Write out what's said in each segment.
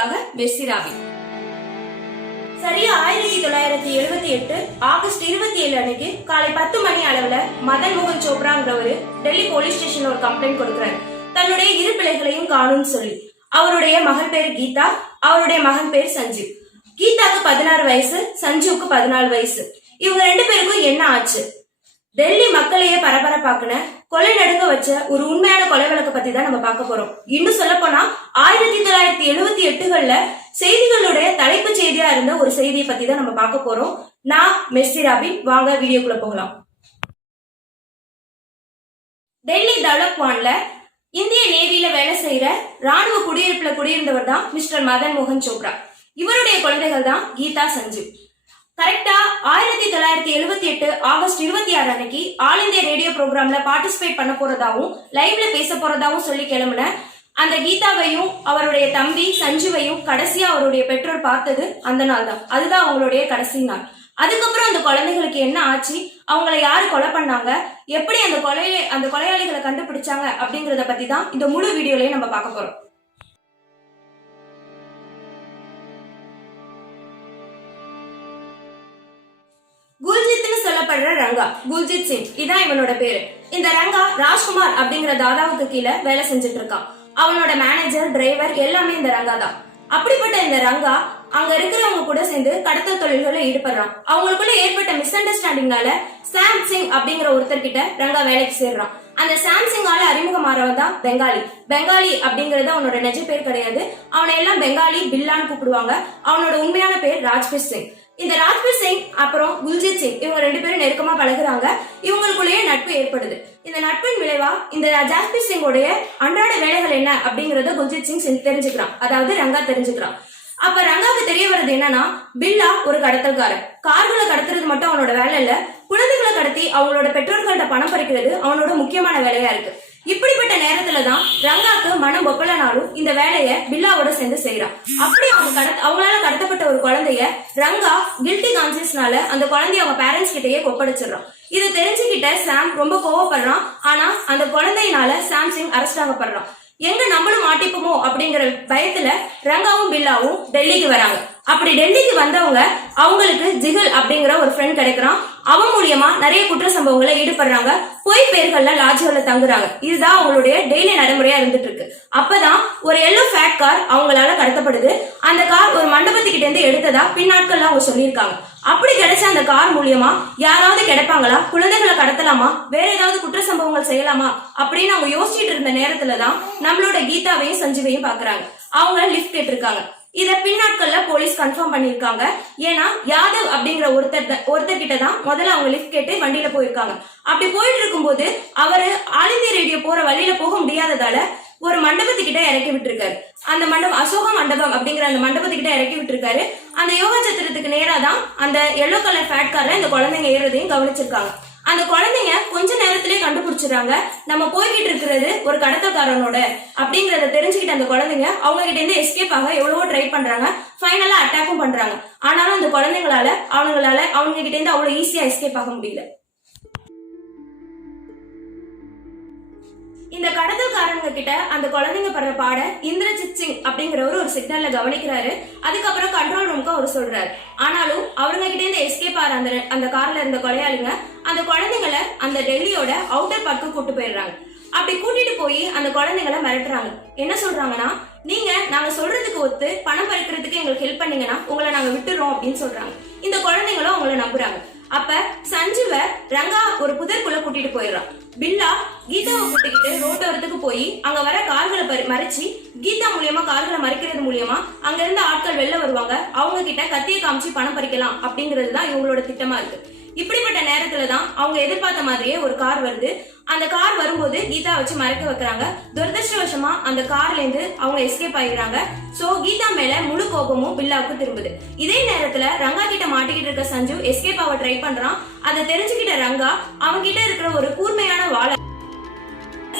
உங்களுக்காக மெர்சி ராபி. சரியா 1978 ஆகஸ்ட் 27 அன்னைக்கு காலை 10 மணி அளவுல மதன் மோகன் சோப்ராங்கிறவரு டெல்லி போலீஸ் ஸ்டேஷன்ல ஒரு கம்ப்ளைண்ட் கொடுக்கிறாரு. தன்னுடைய 2 பிள்ளைகளையும் காணும்னு சொல்லி. அவருடைய மகள் பேர் கீதா, அவருடைய மகன் பேர் சஞ்சீவ். கீதாக்கு 16 வயசு, சஞ்சீவுக்கு 14 வயசு. இவங்க 2 பேருக்கும் என்ன ஆச்சு? டெல்லி மக்களையே பரபரப்பாக்குன கொலை நடுங்க வச்ச ஒரு உண்மையான கொலை வழக்கு பத்தி தான் நம்ம பார்க்க போறோம். இன்னும் சொல்ல போனா 1978 செய்திகளுடைய தலைப்பு செய்தியா இருந்த ஒரு செய்தியை பத்தி தான் நம்ம பார்க்க போறோம். நான் மெர்சி ராபி. வாங்க வீடியோக்குள்ள போகலாம். டெல்லி தௌலத்வான்ல இந்திய நேவியில வேலை செய்யற ராணுவ குடியிருப்புல குடியிருந்தவர் தான் மிஸ்டர் மதன் மோகன் சோப்ரா. இவருடைய குழந்தைகள் தான் கீதா, சஞ்சீவ். கரெக்டா 1978 ஆகஸ்ட் 26 அன்னைக்கு ஆல் இந்தியா ரேடியோ ப்ரோக்ராம்ல பார்ட்டிசிபேட் பண்ண போறதாவும் லைவ்ல பேச போறதாவும் சொல்லி கிளம்புன அந்த கீதாவையும் அவருடைய தம்பி சஞ்சீவையும் கடைசியா அவருடைய பெற்றோர் பார்த்தது அந்த நாள் தான். அதுதான் அவங்களுடைய கடைசி நாள். அதுக்கப்புறம் அந்த குழந்தைகளுக்கு என்ன ஆச்சு, அவங்கள யாரு கொலை பண்ணாங்க, எப்படி அந்த கொலையாளிகளை கண்டுபிடிச்சாங்க அப்படிங்கறத பத்தி தான் இந்த முழு வீடியோலயே நம்ம பார்க்க போறோம். குல்ஜித்னு சொல்லப்படுற ரங்கா, குல்ஜித் சிங் இதான் இவனோட பேரு. இந்த ரங்கா ராஜ்குமார் அப்படிங்கிற தாதாவுக்கு கீழே வேலை செஞ்சுட்டு இருக்கான். அவனோட மேனேஜர், டிரைவர் எல்லாமே இந்த ரங்கா தான். அப்படிப்பட்ட இந்த ரங்கா அங்க இருக்கிறவங்க கூட சேர்ந்து கடத்தல் தொழில்களில் ஈடுபடுறான். அவங்களுக்குள்ள ஏற்பட்ட மிஸ் அண்டர்ஸ்டாண்டிங்னால சாம் சிங் அப்படிங்கிற ஒருத்தர் கிட்ட ரங்கா வேலைக்கு சேர்றான். அந்த சாம்சிங்கால அறிமுகமாறவன் தான் பெங்காலி. பெங்காலி அப்படிங்கறது அவனோட நிஜ பேர் கிடையாது. அவனை எல்லாம் பெங்காலி பில்லான்னு கூப்பிடுவாங்க. அவனோட உண்மையான பேர் ராஜ்பீர் சிங். இந்த ராஜ்பீர் சிங் அப்புறம் குல்ஜித் சிங் இவங்க 2 பேரும் நெருக்கமா பழகுறாங்க. இவங்களுக்குள்ளேயே நட்பு ஏற்படுது. இந்த நட்பின் விளைவா இந்த ராஜ்பீர் சிங்கோடைய அன்றாட வேலைகள் என்ன அப்படிங்கறத குல்ஜித் சிங் தெரிஞ்சுக்கிறான். அதாவது ரங்கா தெரிஞ்சுக்கிறான். அப்ப ரங்காவுக்கு தெரிய வருது என்னன்னா, பில்லா ஒரு கடத்தல்காரன். கார்களை கடத்துறது மட்டும் அவனோட வேலை இல்ல, குழந்தைகளை கடத்தி அவங்களோட பெற்றோர்கள்ட்ட பணம் பறிக்கிறது அவனோட முக்கியமான வேலையா இருக்கு. இப்படிப்பட்ட நேரத்துலதான் ரங்காக்கு மனம் ஒப்பலனாலும் இந்த வேலைய பில்லாவோட சேர்ந்து செய்யறான். அப்படி அவங்களால கடத்தப்பட்ட ஒரு குழந்தைய ரங்கா கில்ட்டி கான்சியஸ்னால அந்த குழந்தைய அவங்க பேரண்ட்ஸ் கிட்டயே ஒப்படைச்சிடறான். இதை தெரிஞ்சுக்கிட்ட சாம் ரொம்ப கோவப்படுறான். ஆனா அந்த குழந்தையினால சாம் சிங் அரெஸ்ட் ஆகப்படுறான். எங்க நம்மளும் மாட்டிப்போமோ அப்படிங்கிற பயத்துல ரங்காவும் பில்லாவும் டெல்லிக்கு வராங்க. அப்படி டெல்லிக்கு வந்தவங்க அவங்களுக்கு ஜிகல் அப்படிங்கிற ஒரு ஃப்ரெண்ட் கிடைக்கிறான். அவன் மூலியமா நிறைய குற்ற சம்பவங்களை ஈடுபடுறாங்க. பொய் பேர்கள்ல லாட்ஜ்ல தங்குறாங்க. இதுதான் அவங்களுடைய டெய்லி நடைமுறையா இருந்துட்டு இருக்கு. அப்பதான் ஒரு எல்லோ ஃபேட் கார் அவங்களால கடத்தப்படுது. அந்த கார் ஒரு மண்டபத்துக்கிட்ட இருந்து எடுத்ததா பின்னாட்கள்ல அவங்க சொல்லியிருக்காங்க. அப்படி கிடைச்ச அந்த கார் மூலியமா யாராவது கிடைப்பாங்களா, குழந்தைகளை கடத்தலாமா, வேற ஏதாவது குற்ற சம்பவங்கள் செய்யலாமா அப்படின்னு அவங்க யோசிச்சுட்டு இருந்த நேரத்துலதான் நம்மளோட கீதாவையும் சஞ்சீவையும் பாக்குறாங்க. அவங்க லிஃப்ட் கேட்டிருக்காங்க. இத பின்னாட்கள்ல போலீஸ் கன்ஃபார்ம் பண்ணிருக்காங்க. ஏன்னா யாதவ் அப்படிங்கிற ஒருத்தர் கிட்டதான் முதல்ல அவங்க லிஃப்ட் கேட்டு வண்டியில போயிருக்காங்க. அப்படி போயிட்டு இருக்கும்போது அவரு ஆல் இந்தியா ரேடியோ போற வழியில போக முடியாததால ஒரு மண்டபத்துக்கிட்ட இறக்கி விட்டுருக்காரு. அந்த மண்டபம் அசோக மண்டபம் அப்படிங்கிற அந்த மண்டபத்துக்கிட்ட இறக்கி விட்டுருக்காரு. அந்த யோகா சத்திரத்துக்கு நேரா தான் அந்த எல்லோ கலர் ஃபேட் கார்ல இந்த குழந்தைங்க ஏறதையும் கவனிச்சிருக்காங்க. அந்த குழந்தைங்க கொஞ்ச நேரத்திலே கண்டுபிடிச்சிடறாங்க, நம்ம போய்கிட்டு இருக்கிறது ஒரு கடத்தல்காரனோட அப்படிங்கறத தெரிஞ்சுக்கிட்ட அந்த குழந்தைங்க அவங்க கிட்ட இருந்து எஸ்கேப் ஆக எவ்வளவோ ட்ரை பண்றாங்க. ஃபைனலா அட்டாக்கும் பண்றாங்க. ஆனாலும் அந்த குழந்தைங்களால அவங்க கிட்ட இருந்து அவ்வளவு ஈஸியா எஸ்கேப் ஆக முடியல. இந்த கடத்தல்காரங்க கிட்ட அந்த குழந்தைங்க படுற பாட இந்திரஜித் சிங் அப்படிங்கிறவரு ஒரு சிக்னல்ல கவனிக்கிறாரு. அதுக்கப்புறம் கண்ட்ரோல் ரூமுக்கு அவர் சொல்றாரு. ஆனாலும் அவங்க கிட்ட இருந்து எஸ்கேப் ஆற அந்த கார்ல இருந்த கொலையாளிங்க அந்த குழந்தைங்களை அந்த டெல்லியோட அவுட்டர் பார்க்கு கூட்டு போயிடுறாங்க. அப்படி கூட்டிட்டு போய் அந்த குழந்தைங்களை மிரட்டுறாங்க. என்ன சொல்றாங்கன்னா, நீங்க நாங்க சொல்றதுக்கு ஒத்து பணம் பறிக்கிறதுக்கு எங்களுக்கு ஹெல்ப் பண்ணீங்கன்னா உங்களை நாங்க விட்டுறோம் அப்படின்னு சொல்றாங்க. இந்த குழந்தைங்களும் அவங்கள நம்புறாங்க. அப்ப சஞ்சீவ ரங்கா ஒரு புதற்குள்ள கூட்டிட்டு போயிடுறான். பில்லா கீதாவை கூட்டிக்கிட்டு ரோட்டோரத்துக்கு போய் அங்க வர கார்களை மறைச்சு கீதா மூலியமா கார்களை மறைக்கிறது மூலியமா அங்க இருந்த ஆட்கள் வெளில வருவாங்க. அவங்க கிட்ட கத்தியை காமிச்சு பணம் பறிக்கலாம் அப்படிங்கிறது தான் இவங்களோட திட்டமா இருக்கு. இப்படிப்பட்ட நேரத்துலதான் அவங்க எதிர்பார்த்த மாதிரியே ஒரு கார் வருது. அந்த கார் வரும்போது கீதா வச்சு மறைக்க வைக்கிறாங்க. துரதிருஷ்டவசமா அந்த கார்ல இருந்து அவங்க எஸ்கேப் ஆகிடுறாங்க. சோ கீதா மேல முழு கோபமும் பில்லாவுக்கு திரும்புது. இதே நேரத்துல ரங்கா கிட்ட மாட்டிக்கிட்டு இருக்க சஞ்சு எஸ்கேப் ஆக ட்ரை பண்றான். அதை தெரிஞ்சுக்கிட்ட ரங்கா அவங்க கிட்ட இருக்கிற ஒரு கூர்மையான வாளை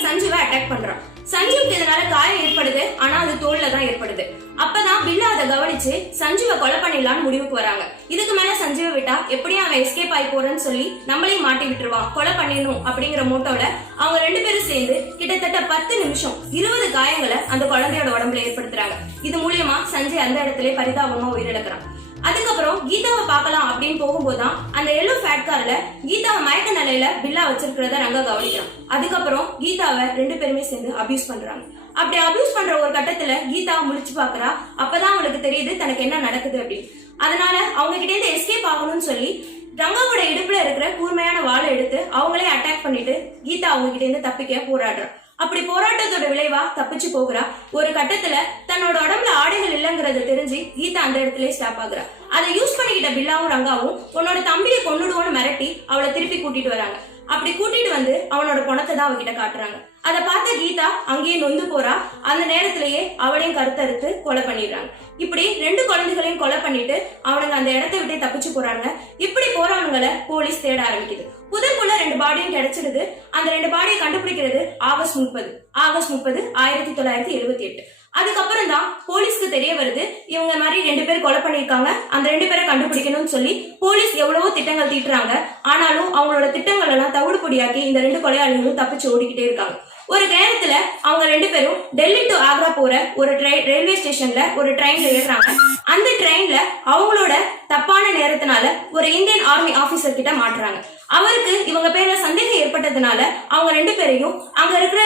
சஞ்சுவை அட்டாக் பண்றான். சஞ்சுவுக்கு இதனால காயம் ஏற்படுது, ஆனா அது தோல்ல தான் ஏற்படுது. அப்பதான் பில்லா அதை கவனிச்சு சஞ்சுவை கொலை பண்ணிடலாம்னு முடிவுக்கு வராங்க. இதுக்கு மேல சஞ்சுவை விட்டா எப்படியும் அவன் எஸ்கேப் ஆகி போறேன்னு சொல்லி நம்மளையும் மாட்டி விட்டுருவான், கொலை பண்ணிடணும் அப்படிங்கிற மோட்டோல அவங்க 2 பேரும் சேர்ந்து கிட்டத்தட்ட 10 நிமிஷம் 20 காயங்களை அந்த குழந்தையோட உடம்புல ஏற்படுத்துறாங்க. இது மூலியமா சஞ்சய் அந்த இடத்துல பரிதாபமா உயிரிழக்கிறான். அதுக்கப்புறம் கீதாவை பார்க்கலாம் அப்படின்னு போகும்போதுதான் அந்த எல்லோ ஃபேட் கார்ல கீதாவை மயக்க நிலையில பில்லா வச்சிருக்கிறத ரங்கா கவனிக்கிறான். அதுக்கப்புறம் கீதாவை 2 பேருமே சேர்ந்து அபியூஸ் பண்றாங்க. அப்படி அபியூஸ் பண்ற ஒரு கட்டத்துல கீதாவை முழிச்சு பாக்குறா. அப்பதான் அவளுக்கு தெரியுது தனக்கு என்ன நடக்குது அப்படின்னு. அதனால அவங்க கிட்ட இருந்து எஸ்கேப் ஆகணும்னு சொல்லி ரங்காவோட இடுப்புல இருக்கிற கூர்மையான வாளை எடுத்து அவங்களே அட்டாக் பண்ணிட்டு கீதா அவங்க கிட்ட இருந்து தப்பிக்க போராடுறான். அப்படி போராட்டத்தோட விளைவா தப்பிச்சு போகிறா. ஒரு கட்டத்துல தன்னோட உடம்புல ஆடைகள் இல்லங்கிறத தெரிஞ்சு கீதா அந்த இடத்துல ஸ்டாப் ஆகுறா. அதை யூஸ் பண்ணிக்கிட்ட பில்லாவும் ரங்காவும் உன்னோட தம்பியை கொன்னுடுவோன்னு மிரட்டி அவளை திருப்பி கூட்டிட்டு வராங்க. அப்படி கூட்டிட்டு வந்து அவனோட பணத்தை தான் அவகிட்ட காட்டுறாங்க. அதை பார்த்த கீதா அங்கேயே நொந்து போறா. அந்த நேரத்திலேயே அவளையும் கருத்தறுத்து கொலை பண்ணிடுறாங்க. இப்படி 2 குழந்தைகளையும் கொலை பண்ணிட்டு அவனுங்க அந்த இடத்தை விட்டே தப்பிச்சு போறாங்க. இப்படி போறவங்களை போலீஸ் தேட ஆரம்பிக்குது. புதற்குள்ள 2 பாடியும் கிடைச்சிடுது. அந்த 2 பாடியை கண்டுபிடிக்கிறது ஆகஸ்ட் 30 1978. அதுக்கப்புறம் தான் போலீஸ்க்கு தெரிய வருது இவங்க மாதிரி 2 பேர் கொலை பண்ணிருக்காங்க, அந்த 2 பேரை கண்டுபிடிக்கணும்னு சொல்லி போலீஸ் எவ்வளவோ திட்டங்கள் தீட்டுறாங்க. ஆனாலும் அவங்களோட திட்டங்கள் எல்லாம் தவிடுபொடியாக்கி இந்த 2 கொலையாளிகளும் தப்பிச்சு ஓடிக்கிட்டே இருக்காங்க. ஒரு நேரத்துல அவங்க 2 பேரும் டெல்லி டு ஆக்ரா போற ஒரு ரயில்வே ஸ்டேஷன்ல ஒரு ட்ரெயின்ல ஏறுறாங்க. அந்த ட்ரெயின்ல அவங்களோட தப்பான நேரத்தினால ஒரு இந்தியன் ஆர்மி ஆபீசர் கிட்ட மாட்டுறாங்க. அவருக்கு இவங்க பேர்ல சந்தேகம் ஏற்பட்டதுனால அவங்க 2 பேரையும் அங்க இருக்கிற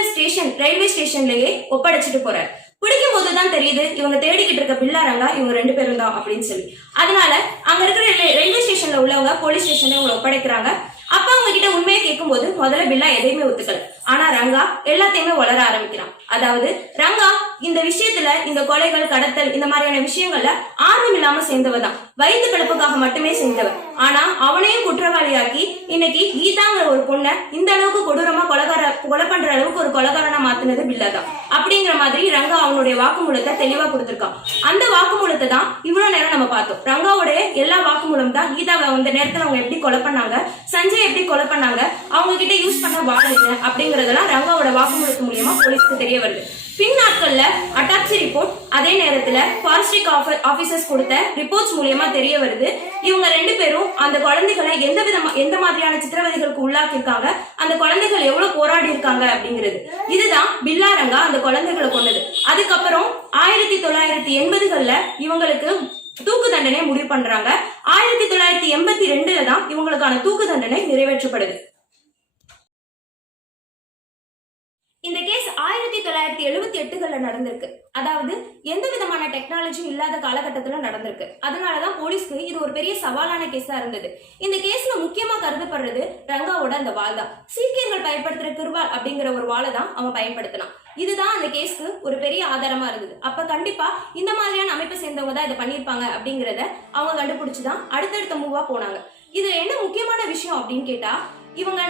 ரயில்வே ஸ்டேஷன்லயே ஒப்படைச்சிட்டு போறாரு. பிடிக்கும் போதுதான் தெரியுது இவங்க தேடிக்கிட்டு இருக்க பில்லா ரங்கா இவங்க 2 பேரும் தான் அப்படின்னு சொல்லி. அதனால அங்க இருக்கிற ரயில்வே ஸ்டேஷன்ல உள்ளவங்க போலீஸ் ஸ்டேஷன்ல இவங்களை ஒப்படைக்கிறாங்க. அப்ப அவங்க கிட்ட உண்மையை கேட்கும் போது முதல்ல பில்லா எதையுமே ஒத்துக்கல. ஆனா ரங்கா எல்லாத்தையுமே வளர ஆரம்பிக்கிறான். அதாவது ரங்கா இந்த விஷயத்துல இந்த கொலைகள், கடத்தல் இந்த மாதிரியான விஷயங்கள்ல ஆர்வம் இல்லாம சேர்ந்தவதான், வயிற்று பிழப்புக்காக மட்டுமே சேர்ந்தவன். ஆனா அவனையும் குற்றவாளியாக்கி இன்னைக்கு கீதாங்கிற ஒரு பொண்ணை இந்த அளவுக்கு கொடூரமா கொலை பண்ற அளவுக்கு ஒரு கொலைகாரனா மாத்தினது பில்லா தான். அப்படிங்கிற மாதிரி ரங்கா அவனுடைய வாக்குமூலத்தை தெளிவா கொடுத்திருக்கான். அந்த வாக்குமூலத்தை தான் இவ்வளவு நேரம் நம்ம பார்த்தோம். ரங்காவுடைய எல்லா வாக்குமூலம் தான் கீதாவை அந்த நேரத்துல அவங்க எப்படி கொலை பண்ணாங்க, சஞ்சய் எப்படி கொலை பண்ணாங்க, அவங்க கிட்ட யூஸ் பண்ண வாள் என்ன அப்படிங்கறதெல்லாம் ரங்காவோட வாக்குமூலத்து மூலியமா போலீஸ்க்கு தெரிய வருது. பின் நாட்கள்ல அட்டாக்சி ரிப்போர்ட், அதே நேரத்துல ஃபாரஸ்ட்ரி ஆபீசர்ஸ் கொடுத்த ரிப்போர்ட்ஸ் மூலியமா தெரிய வருது இவங்க 2 பேரும் அந்த குழந்தைகளை எந்த மாதிரியான சித்திரவதைகளுக்கு உள்ளாக்கிருக்காங்க, அந்த குழந்தைகள் எவ்வளவு போராடி இருக்காங்க அப்படிங்கிறது. இதுதான் பில்லா ரங்கா அந்த குழந்தைகளை கொண்டது. அதுக்கப்புறம் 1980கள்ல இவங்களுக்கு தூக்கு தண்டனை முடிவு பண்றாங்க. 1982ல தான் இவங்களுக்கான தூக்கு தண்டனை நிறைவேற்றப்படுது. இந்த கேஸ் 1978கள்ல நடந்திருக்கு. அதாவது எந்த விதமான டெக்னாலஜியும் இல்லாத காலகட்டத்துல நடந்திருக்கு. அதனாலதான் போலீஸ்க்கு இது ஒரு பெரிய சவாலான கேஸா இருந்தது. இந்த கேஸ்ல முக்கியமா கருதப்படுறது ரங்காவோட அந்த வாள் தான். சீக்கியர்கள் பயன்படுத்துற கிர்வால் அப்படிங்கிற ஒரு வாளை தான் அவன் பயன்படுத்தினான். இதுதான் அந்த கேஸ்க்கு ஒரு பெரிய ஆதாரமா இருந்தது. அப்ப கண்டிப்பா இந்த மாதிரியான அமைப்பை சேர்ந்தவங்க தான் இதை பண்ணிருப்பாங்க அப்படிங்கறத அவங்க கண்டுபிடிச்சுதான் அடுத்தடுத்த மூவா போனாங்க. இது என்ன முக்கியமான விஷயம் அப்படின்னு கேட்டா, இவங்க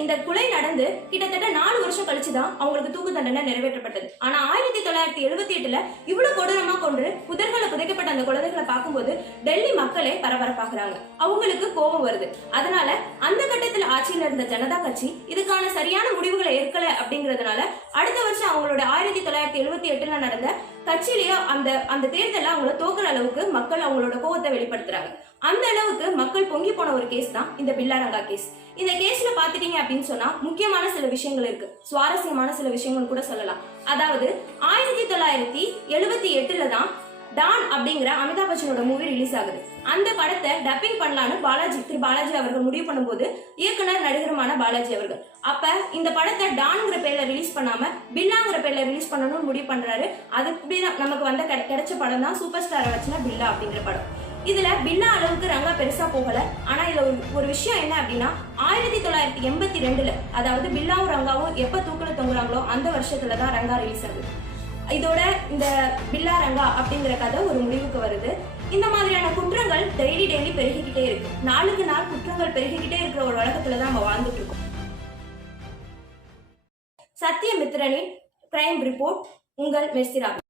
இந்த கொலை நடந்து கிட்டத்தட்ட 4 வருஷம் கழிச்சுதான் அவங்களுக்கு தூக்கு தண்டனை நிறைவேற்றப்பட்டது. ஆனா 1978ல இவ்வளவு கொடூரமா கொன்று புதர்களை புதைக்கப்பட்ட அந்த குழந்தைகளை பார்க்கும்போது டெல்லி மக்களே பரபரப்பாக்குறாங்க. அவங்களுக்கு கோபம் வருது. அதனால அந்த கட்டத்துல ஆட்சியில இருந்த ஜனதா கட்சி இதுக்கான சரியான முடிவுகளை ஏற்கல அப்படிங்கறதுனால அடுத்த வருஷம் அவங்களோட 1978ல நடந்த கட்சியிலேயே அந்த தேர்தல அவங்கள தோக்குற அளவுக்கு மக்கள் அவங்களோட கோபத்தை வெளிப்படுத்துறாங்க. அந்த அளவுக்கு மக்கள் பொங்கி போன ஒரு கேஸ் தான் இந்த பில்லா ரங்கா கேஸ். இந்த கேஸ்ல பாத்துட்டீங்க அப்படின்னு சொன்னா முக்கியமான சில விஷயங்கள் இருக்கு, சுவாரஸ்யமான சில விஷயங்கள் கூட சொல்லலாம். அதாவது 1978ல தான் டான் அப்படிங்கிற அமிதாப் பச்சனோட மூவி ரிலீஸ் ஆகுது. அந்த படத்தை டப்பிங் பண்ணலான்னு திரு பாலாஜி அவர்கள் முடிவு பண்ணும்போது இயக்குனர் நடிகருமான பாலாஜி அவர்கள் அப்ப இந்த படத்தை டான்ங்கிற பேர்ல ரிலீஸ் பண்ணாம பில்லாங்கிற பேர்ல ரிலீஸ் பண்ணணும்னு முடிவு பண்றாரு. அதுக்கு நமக்கு வந்த கிடைச்ச படம் தான் சூப்பர் ஸ்டாரை வச்சுனா பில்லா அப்படிங்கிற படம். இதுல பில்லா அளவுக்கு ரங்கா பெருசா போகல. ஆனா இதுல ஒரு விஷயம் என்ன அப்படின்னா 1982ல, அதாவது பில்லாவும் ரங்காவும் எப்ப தூக்குல தொங்குறாங்களோ அந்த வருஷத்துலதான் ரங்கா ரிலீஸ் ஆகுது. இதோட இந்த பில்லா ரங்கா அப்படிங்கிற கதை ஒரு முடிவுக்கு வருது. இந்த மாதிரியான குற்றங்கள் டெய்லி பெருகிக்கிட்டே இருக்கு. நாளுக்கு நாள் குற்றங்கள் பெருகிக்கிட்டே இருக்கிற ஒரு உலகத்துலதான் நம்ம வாழ்ந்துட்டு இருக்கோம். சத்யமித்ரனின் கிரைம் ரிப்போர்ட், உங்கள் மெர்சி ராபி.